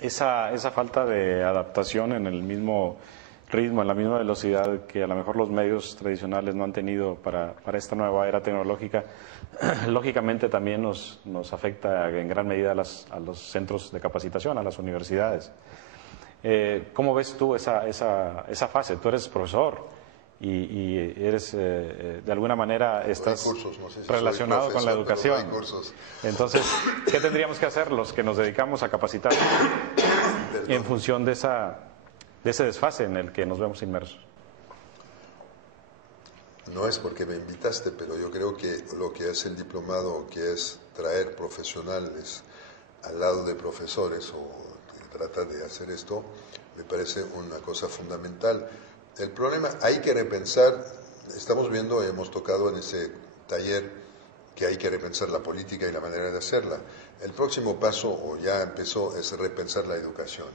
esa falta de adaptación en el mismo ritmo, en la misma velocidad que a lo mejor los medios tradicionales no han tenido para esta nueva era tecnológica, lógicamente también nos afecta en gran medida a los centros de capacitación, a las universidades. ¿Cómo ves tú esa fase? Tú eres profesor y eres, de alguna manera, estás cursos, no sé si relacionado soy con la profesor, pero educación. doy cursos. Entonces, ¿qué tendríamos que hacer los que nos dedicamos a capacitar en función de ese desfase en el que nos vemos inmersos? No es porque me invitaste, pero yo creo que lo que es el diplomado, que es traer profesionales al lado de profesores o tratar de hacer esto, me parece una cosa fundamental. El problema, hay que repensar, estamos viendo, hemos tocado en ese taller que hay que repensar la política y la manera de hacerla. El próximo paso, o ya empezó, es repensar la educación.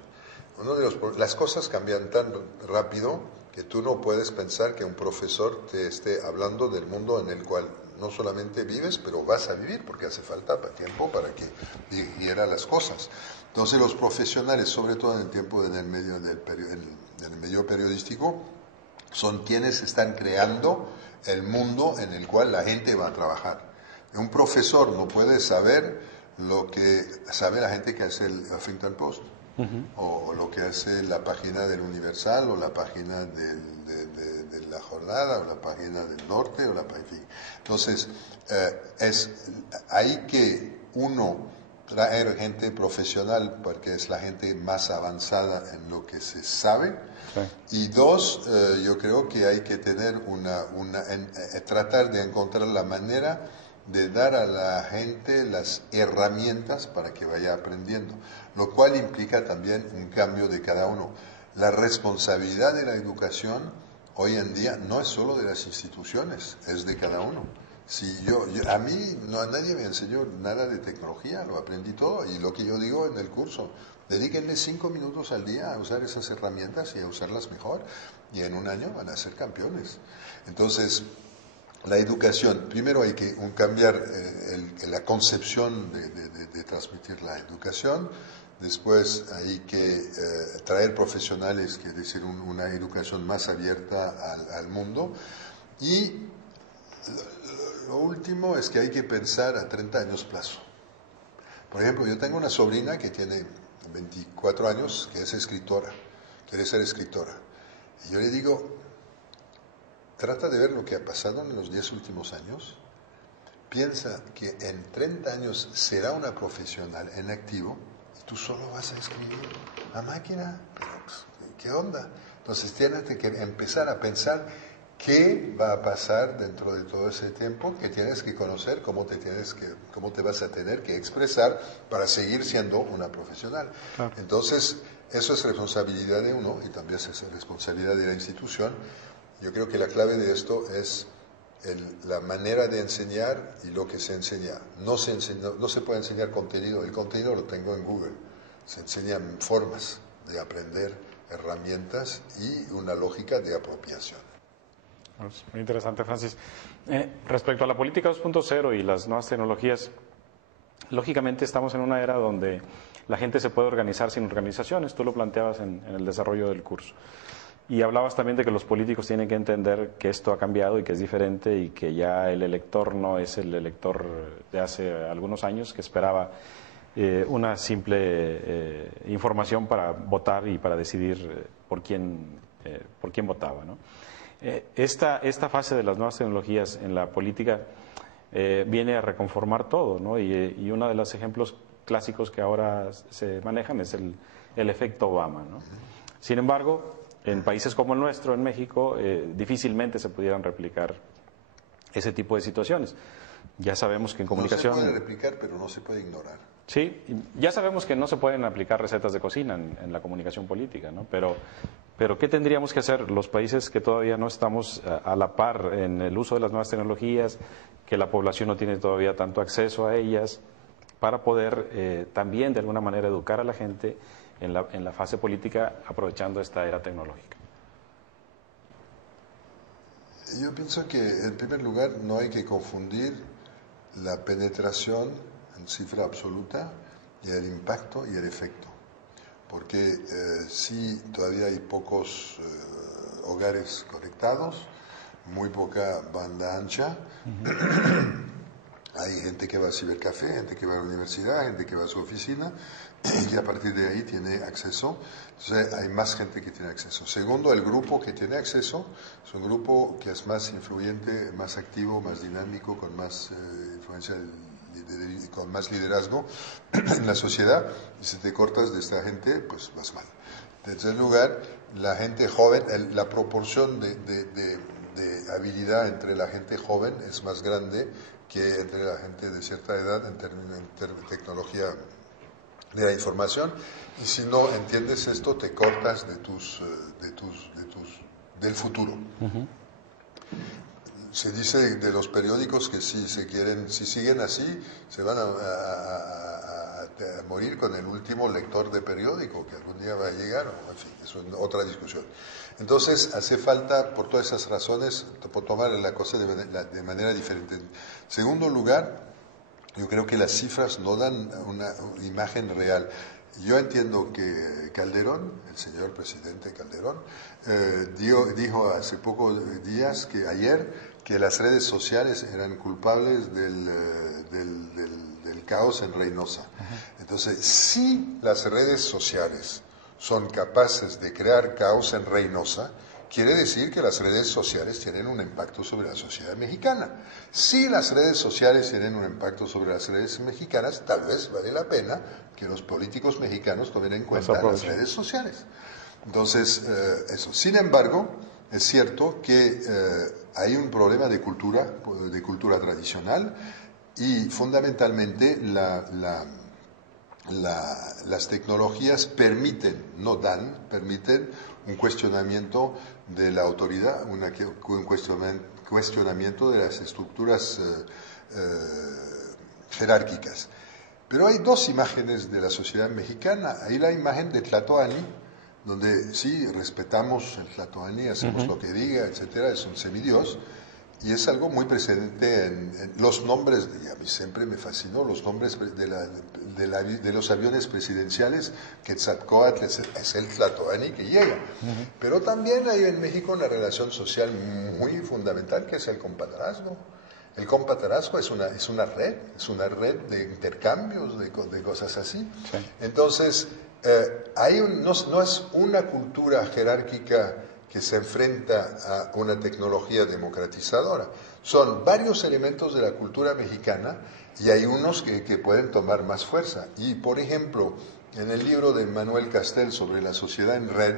Las cosas cambian tan rápido que tú no puedes pensar que un profesor te esté hablando del mundo en el cual no solamente vives, pero vas a vivir, porque hace falta tiempo para que digiera las cosas. Entonces los profesionales, sobre todo en el tiempo en el medio periodístico, son quienes están creando el mundo en el cual la gente va a trabajar. Un profesor no puede saber lo que sabe la gente que hace el Huffington Post. O lo que hace la página del Universal, o la página de La Jornada, o la página del Norte, o en fin. Entonces, hay que, traer gente profesional, porque es la gente más avanzada en lo que se sabe. Sí. Y dos, yo creo que hay que tener tratar de encontrar la manera de dar a la gente las herramientas para que vaya aprendiendo, lo cual implica también un cambio de cada uno. La responsabilidad de la educación hoy en día no es solo de las instituciones, es de cada uno. Si a mí nadie me enseñó nada de tecnología, lo aprendí todo, y lo que yo digo en el curso, dedíquenle 5 minutos al día a usar esas herramientas y a usarlas mejor, y en un año van a ser campeones. Entonces, la educación, primero hay que cambiar la concepción de transmitir la educación, después hay que traer profesionales, que decir, una educación más abierta al mundo, y lo último es que hay que pensar a 30 años plazo. Por ejemplo, yo tengo una sobrina que tiene 24 años, que es escritora, quiere ser escritora, y yo le digo, trata de ver lo que ha pasado en los 10 últimos años. Piensa que en 30 años será una profesional en activo y tú solo vas a escribir a máquina. Pero, pues, ¿qué onda? Entonces tienes que empezar a pensar qué va a pasar dentro de todo ese tiempo, que tienes que conocer, cómo te vas a tener que expresar para seguir siendo una profesional. Ah. Entonces, eso es responsabilidad de uno y también es responsabilidad de la institución. Yo creo que la clave de esto es la manera de enseñar y lo que se enseña. No se puede enseñar contenido, el contenido lo tengo en Google. Se enseñan formas de aprender, herramientas y una lógica de apropiación. Es muy interesante, Francis. Respecto a la política 2.0 y las nuevas tecnologías, lógicamente estamos en una era donde la gente se puede organizar sin organizaciones. Tú lo planteabas en el desarrollo del curso. Y hablabas también de que los políticos tienen que entender que esto ha cambiado y que es diferente y que ya el elector no es el elector de hace algunos años que esperaba una simple información para votar y para decidir por quién votaba, ¿no? Esta fase de las nuevas tecnologías en la política viene a reconformar todo, ¿no? Y uno de los ejemplos clásicos que ahora se manejan es el efecto Obama, ¿no? Sin embargo, en países como el nuestro, en México, difícilmente se pudieran replicar ese tipo de situaciones. Ya sabemos que en comunicación... No se puede replicar, pero no se puede ignorar. Sí, ya sabemos que no se pueden aplicar recetas de cocina en la comunicación política, ¿no? Pero ¿qué tendríamos que hacer los países que todavía no estamos a la par en el uso de las nuevas tecnologías, que la población no tiene todavía tanto acceso a ellas, para poder también de alguna manera educar a la gente en la fase política aprovechando esta era tecnológica? Yo pienso que en primer lugar no hay que confundir la penetración en cifra absoluta y el impacto y el efecto. porque sí, todavía hay pocos hogares conectados, muy poca banda ancha. Hay gente que va a cibercafé, gente que va a la universidad, gente que va a su oficina y a partir de ahí tiene acceso. Entonces hay más gente que tiene acceso. Segundo, el grupo que tiene acceso es un grupo que es más influyente, más activo, más dinámico, con más influencia, con más liderazgo en la sociedad. Y si te cortas de esta gente, pues vas mal. En tercer lugar, la gente joven, la proporción de habilidad entre la gente joven es más grande que entre la gente de cierta edad en términos de tecnología de la información, y si no entiendes esto te cortas del futuro. Se dice de los periódicos que si siguen así se van a morir con el último lector de periódico que algún día va a llegar, en fin, eso es otra discusión. Entonces hace falta, por todas esas razones, tomar la cosa de manera diferente. En segundo lugar, yo creo que las cifras no dan una imagen real. Yo entiendo que Calderón, el señor presidente Calderón, dijo hace pocos días, ayer, que las redes sociales eran culpables del caos en Reynosa. Entonces, si las redes sociales son capaces de crear caos en Reynosa, quiere decir que las redes sociales tienen un impacto sobre la sociedad mexicana. Si las redes sociales tienen un impacto sobre las redes mexicanas, tal vez vale la pena que los políticos mexicanos tomen en cuenta las redes sociales. Entonces, eso. Sin embargo, es cierto que hay un problema de cultura tradicional, y fundamentalmente las tecnologías permiten un cuestionamiento de la autoridad, un cuestionamiento de las estructuras jerárquicas. Pero hay dos imágenes de la sociedad mexicana. Hay la imagen de Tlatoani, donde sí respetamos el Tlatoani, hacemos lo que diga, etcétera, es un semidios. Y es algo muy presente en los nombres, y a mí siempre me fascinó, los nombres de los aviones presidenciales. Quetzalcóatl es el Tlatoani que llega. Pero también hay en México una relación social muy fundamental, que es el compadrazgo. El compadrazgo es una red de intercambios, de cosas así. Sí. Entonces, no es una cultura jerárquica que se enfrenta a una tecnología democratizadora. Son varios elementos de la cultura mexicana, y hay unos que pueden tomar más fuerza. Y, por ejemplo, en el libro de Manuel Castel sobre la sociedad en red,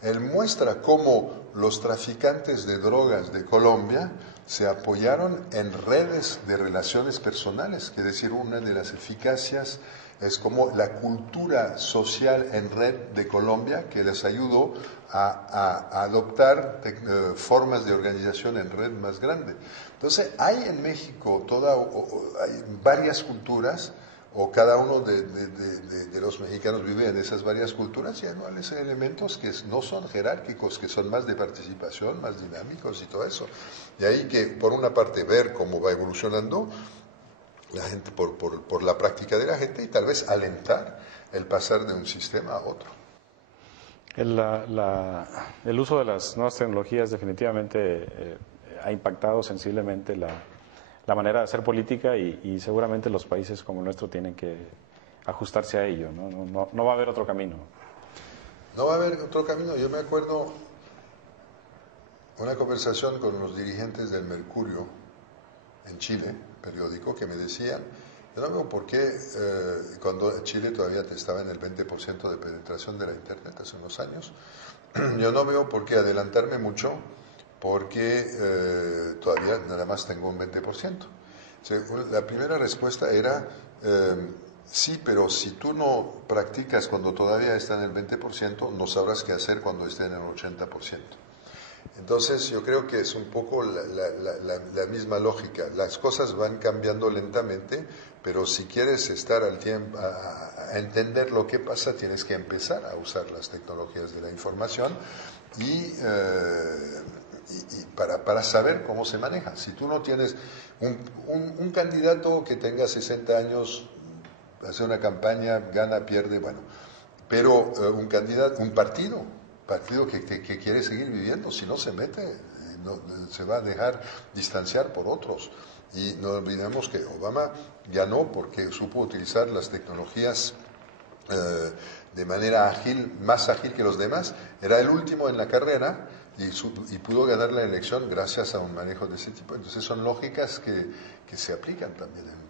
él muestra cómo los traficantes de drogas de Colombia se apoyaron en redes de relaciones personales, que es decir, una de las eficacias es como la cultura social en red de Colombia, que les ayudó a adoptar formas de organización en red más grande. Entonces, hay en México hay varias culturas, o cada uno de los mexicanos vive en esas varias culturas, y hay elementos que no son jerárquicos, que son más de participación, más dinámicos y todo eso. De ahí que, por una parte, ver cómo va evolucionando la gente por la práctica de la gente, y tal vez alentar el pasar de un sistema a otro. El uso de las nuevas tecnologías definitivamente ha impactado sensiblemente la manera de hacer política, y seguramente los países como el nuestro tienen que ajustarse a ello. No va a haber otro camino. No va a haber otro camino. Yo me acuerdo una conversación con los dirigentes del Mercurio en Chile, periódico, que me decían: yo no veo por qué, cuando Chile todavía estaba en el 20% de penetración de la Internet hace unos años, yo no veo por qué adelantarme mucho, porque todavía nada más tengo un 20%. La primera respuesta era, sí, pero si tú no practicas cuando todavía está en el 20%, no sabrás qué hacer cuando esté en el 80%. Entonces yo creo que es un poco la misma lógica. Las cosas van cambiando lentamente, pero si quieres estar al tiempo, a entender lo que pasa, tienes que empezar a usar las tecnologías de la información y para saber cómo se maneja. Si tú no tienes un candidato que tenga 60 años, hace una campaña, gana, pierde, bueno, pero un partido que quiere seguir viviendo, si no se mete, no, se va a dejar distanciar por otros. Y no olvidemos que Obama ganó porque supo utilizar las tecnologías de manera ágil, más ágil que los demás. Era el último en la carrera y pudo ganar la elección gracias a un manejo de ese tipo. Entonces son lógicas que se aplican también en